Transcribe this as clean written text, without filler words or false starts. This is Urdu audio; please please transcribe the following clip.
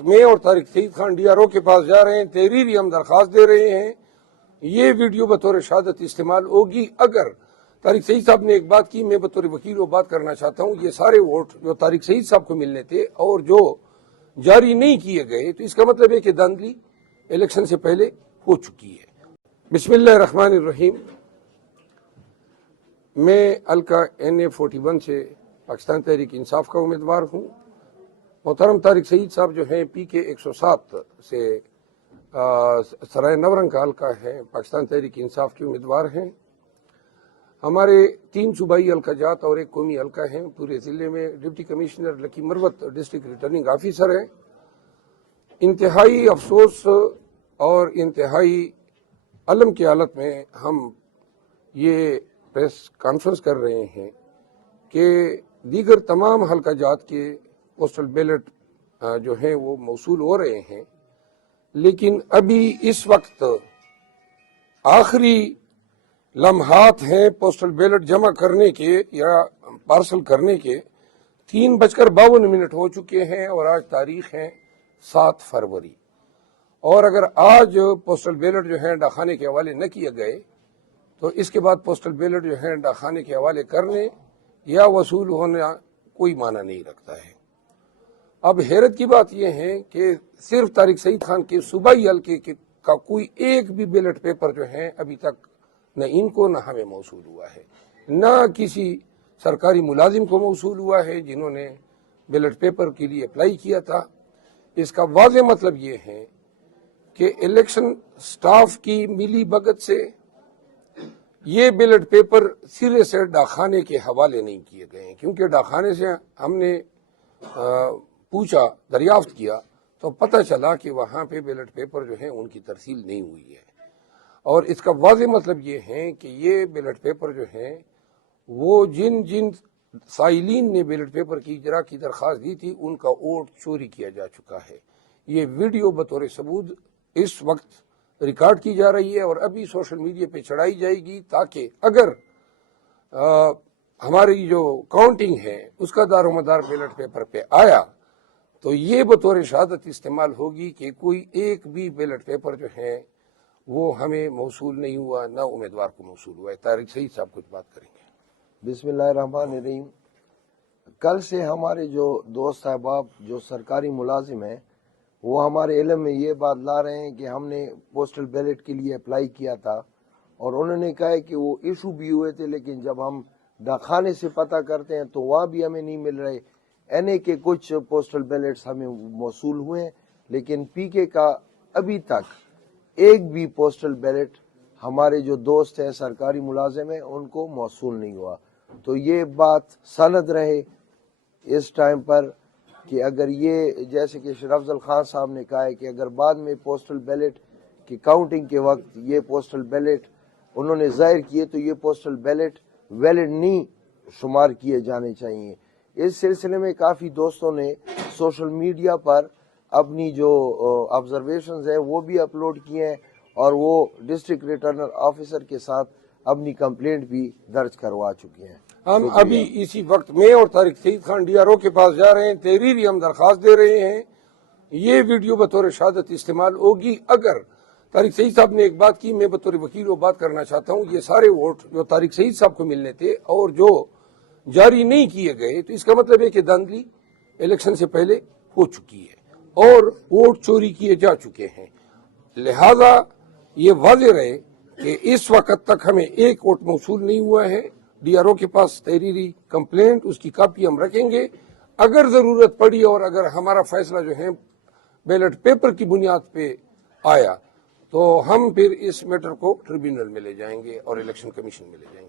میں اور طارق سعید خان ڈی آر او کے پاس جا رہے ہیں، تحریری ہم درخواست دے رہے ہیں، یہ ویڈیو بطور شہادت استعمال ہوگی۔ اگر طارق سعید صاحب نے ایک بات کی، میں بطور وکیل وہ بات کرنا چاہتا ہوں، یہ سارے ووٹ جو طارق سعید صاحب کو ملنے تھے اور جو جاری نہیں کیے گئے، تو اس کا مطلب ہے کہ دھاندلی الیکشن سے پہلے ہو چکی ہے۔ بسم اللہ الرحمن الرحیم۔ میں حلقہ NA41 سے پاکستان تحریک انصاف کا امیدوار ہوں۔ محترم طارق سعید صاحب جو ہیں PK 107 سے سرائے نورنگ کا حلقہ ہے، پاکستان تحریک انصاف کے امیدوار ہیں۔ ہمارے 3 صوبائی حلقہ جات اور 1 قومی حلقہ ہیں۔ پورے ضلع میں ڈپٹی کمشنر لکی مروت ڈسٹرکٹ ریٹرننگ آفیسر ہیں۔ انتہائی افسوس اور انتہائی الم کی حالت میں ہم یہ پریس کانفرنس کر رہے ہیں کہ دیگر تمام حلقہ جات کے پوسٹل بیلٹ جو ہیں وہ موصول ہو رہے ہیں، لیکن ابھی اس وقت آخری لمحات ہیں پوسٹل بیلٹ جمع کرنے کے یا پارسل کرنے کے۔ 3:52 ہو چکے ہیں اور آج تاریخ ہے 7 فروری، اور اگر آج پوسٹل بیلٹ جو ہیں ڈاکخانے کے حوالے نہ کیے گئے تو اس کے بعد پوسٹل بیلٹ جو ہیں ڈاکخانے کے حوالے کرنے یا وصول ہونا کوئی معنی نہیں رکھتا ہے۔ اب حیرت کی بات یہ ہے کہ صرف طارق سعید خان کے صوبائی حلقے کا کوئی ایک بھی بیلٹ پیپر جو ہے ابھی تک نہ ان کو نہ ہمیں موصول ہوا ہے، نہ کسی سرکاری ملازم کو موصول ہوا ہے جنہوں نے بیلٹ پیپر کے لیے اپلائی کیا تھا۔ اس کا واضح مطلب یہ ہے کہ الیکشن سٹاف کی ملی بھگت سے یہ بیلٹ پیپر سرے سے ڈاکخانے کے حوالے نہیں کیے گئے ہیں، کیونکہ ڈاکخانے سے ہم نے پوچھا، دریافت کیا تو پتہ چلا کہ وہاں پہ بیلٹ پیپر جو ہیں ان کی ترسیل نہیں ہوئی ہے، اور اس کا واضح مطلب یہ ہے کہ یہ بیلٹ پیپر جو ہیں وہ جن سائلین نے بیلٹ پیپر کی اجرا کی درخواست دی تھی ان کا ووٹ چوری کیا جا چکا ہے۔ یہ ویڈیو بطور ثبوت اس وقت ریکارڈ کی جا رہی ہے اور ابھی سوشل میڈیا پہ چڑھائی جائے گی، تاکہ اگر ہماری جو کاؤنٹنگ ہے اس کا دار و مدار بیلٹ پیپر پہ آیا تو یہ بطور شہادت استعمال ہوگی کہ کوئی ایک بھی بیلٹ پیپر جو ہے وہ ہمیں موصول نہیں ہوا، نہ امیدوار کو موصول ہوا ہے۔ طارق سعید صاحب کچھ بات کریں گے۔ بسم اللہ الرحمن الرحیم۔ کل سے ہمارے جو دوست احباب جو سرکاری ملازم ہیں وہ ہمارے علم میں یہ بات لا رہے ہیں کہ ہم نے پوسٹل بیلٹ کے لیے اپلائی کیا تھا اور انہوں نے کہا کہ وہ ایشو بھی ہوئے تھے، لیکن جب ہم ڈاکخانے سے پتہ کرتے ہیں تو وہاں بھی ہمیں نہیں مل رہے۔ NA کے کچھ پوسٹل بیلٹس ہمیں موصول ہوئے ہیں، لیکن PK کا ابھی تک ایک بھی پوسٹل بیلٹ ہمارے جو دوست ہیں سرکاری ملازم ہیں ان کو موصول نہیں ہوا۔ تو یہ بات سند رہے اس ٹائم پر کہ اگر یہ جیسے کہ شریف افضل خان صاحب نے کہا ہے کہ اگر بعد میں پوسٹل بیلٹ کی کاؤنٹنگ کے وقت یہ پوسٹل بیلٹ انہوں نے ظاہر کیے تو یہ پوسٹل بیلٹ ویلڈ نہیں شمار کیے جانے چاہیے۔ اس سلسلے میں کافی دوستوں نے سوشل میڈیا پر اپنی جو آبزرویشنز ہیں وہ بھی اپلوڈ کیے ہیں اور وہ ڈسٹرکٹ ریٹرنر آفیسر کے ساتھ اپنی کمپلینٹ بھی درج کروا چکے ہیں۔ ہم ابھی اسی وقت میں اور طارق سعید خان DRO کے پاس جا رہے ہیں، تحریری ہم درخواست دے رہے ہیں، یہ ویڈیو بطور شہادت استعمال ہوگی۔ اگر طارق سعید صاحب نے ایک بات کی، میں بطور وکیل وہ بات کرنا چاہتا ہوں، یہ سارے ووٹ جو طارق سعید صاحب کو ملنے تھے اور جو جاری نہیں کیے گئے، تو اس کا مطلب ہے کہ دھاندلی الیکشن سے پہلے ہو چکی ہے اور ووٹ چوری کیے جا چکے ہیں۔ لہذا یہ واضح رہے کہ اس وقت تک ہمیں ایک ووٹ موصول نہیں ہوا ہے۔ DRO کے پاس تحریری کمپلینٹ، اس کی کاپی ہم رکھیں گے۔ اگر ضرورت پڑی اور اگر ہمارا فیصلہ جو ہے بیلٹ پیپر کی بنیاد پہ آیا تو ہم پھر اس میٹر کو ٹریبیونل میں لے جائیں گے اور الیکشن کمیشن میں لے جائیں گے۔